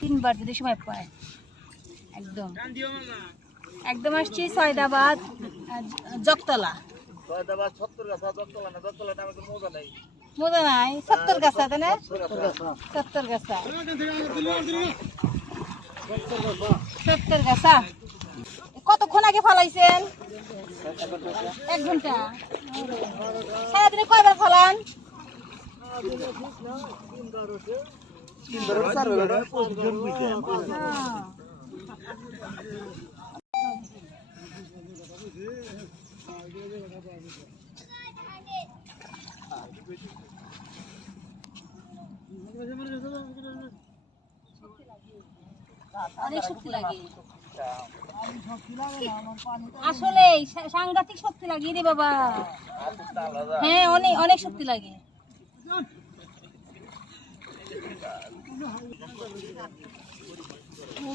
তিনবার যদি সময় পায়। একদম। একদম আসছি সয়দাবাদ আহ, মজা নাই। সত্তর গাছা তাই না? সত্তর গাছা। সত্তর গাছা। কতক্ষণ আগে ফালাইছেন? এক ঘণ্টা। সারাদিনে কয়বার ফালান। অনেক শক্তি লাগে। আসলে সাংঘাতিক শক্তি লাগে রে বাবা। হ্যাঁ অনেক অনেক শক্তি লাগে।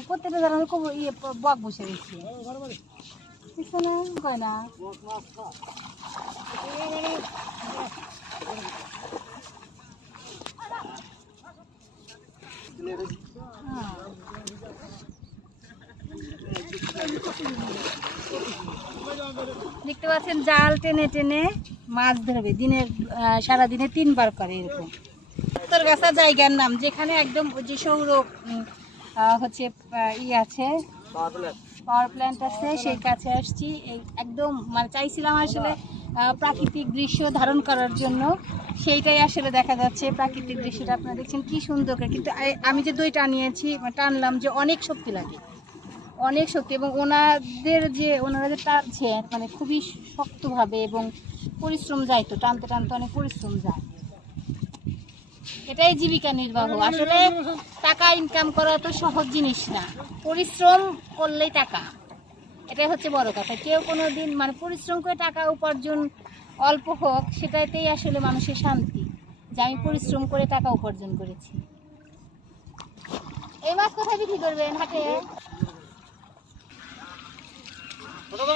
প্রত্যেকটা যারা খুব ইয়ে বক বসে গেছে পিছনে কয় না হ্যাঁ। দেখতে পাচ্ছেন, জাল টেনে টেনে মাছ ধরবে। দিনের সারাদিনে তিনবার করে এরকম। উত্তর গাছা জায়গার নাম, যেখানে একদম যে সৌর হচ্ছে ই আছে। পাওয়ার প্ল্যান্ট আছে, সেই কাছে আসছি। একদম মানে চাইছিলাম আসলে প্রাকৃতিক দৃশ্য ধারণ করার জন্য। সেইটাই আসলে দেখা যাচ্ছে প্রাকৃতিক দৃশ্যটা। আপনারা দেখছেন কি সুন্দর কিন্তু আমি যে দইটা নিয়েছি টানলাম যে অনেক শক্তি লাগে। অনেক শক্তি এবং ওনাদের যে, ওনারা যে টানছে মানে খুবই শক্তভাবে এবং পরিশ্রম যায় তো, টানতে টানতে অনেক পরিশ্রম যায়। এটাই জীবিকা নির্বাহ। আসলে টাকা ইনকাম করা তো সহজ জিনিস না। পরিশ্রম করলেই টাকা। এটাই হচ্ছে বড় কথা। কেউ কোনো দিন মানে পরিশ্রম করে টাকা উপার্জন অল্প হোক, সেটাতেই আসলে মানুষের শান্তি যে আমি পরিশ্রম করে টাকা উপার্জন করেছি। এই মাছ কোথায় বিক্রি করবেন হাটে?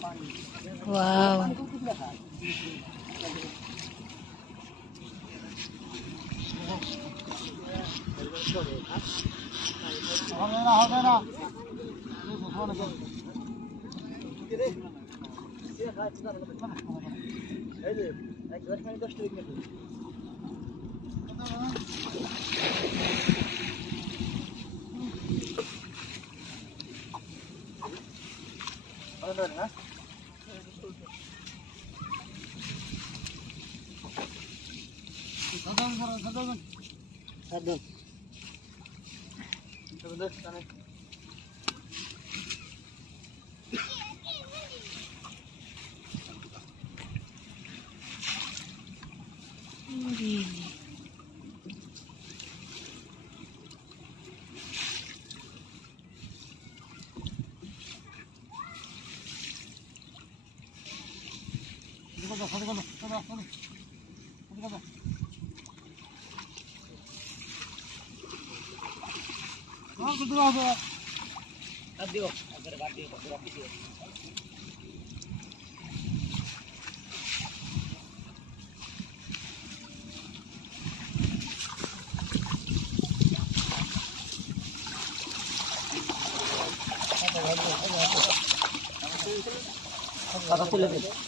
哇哦！好的了，好的了。来，来，来，来，来，来，来，来，来，来，来，Ölerine. Kadın, kadın, kadın. Kadın. Kadın, kadın. Gracias.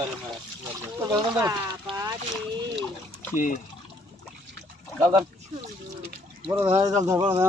দিন ঘুরাইছে বাড়ি। বাবা রে কি জাল জাল সুন্দর বাড়াতে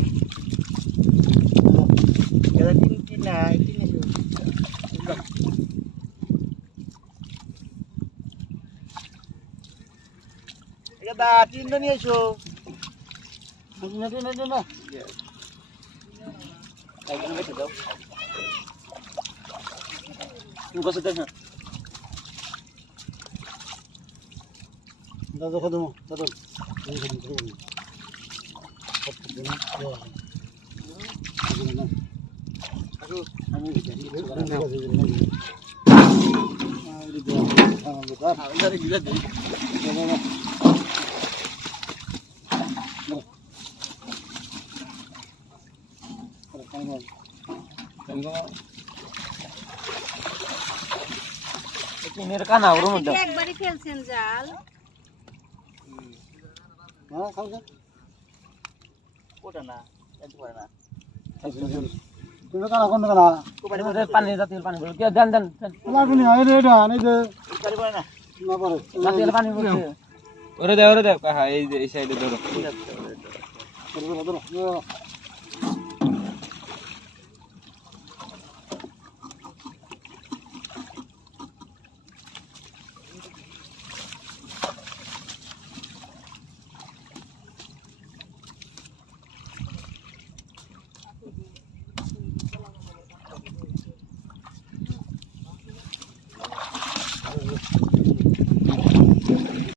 দা তিনটা নিয়ে এসো দাদা কত দাদা। আমি তিনের কানা ওর মধ্যে একবারই ফেলছেন জাল। ওটা না এটা না। তুমি কানা কোন কানা পানি জাতীয় পানি বলে। দেন দেন তোমার কোন আই রে এটা আনি দে না। না পারে। পানি ওরে দে ওরে দে। কাহা এই এই সাইডে ধরো ধরো ধরো।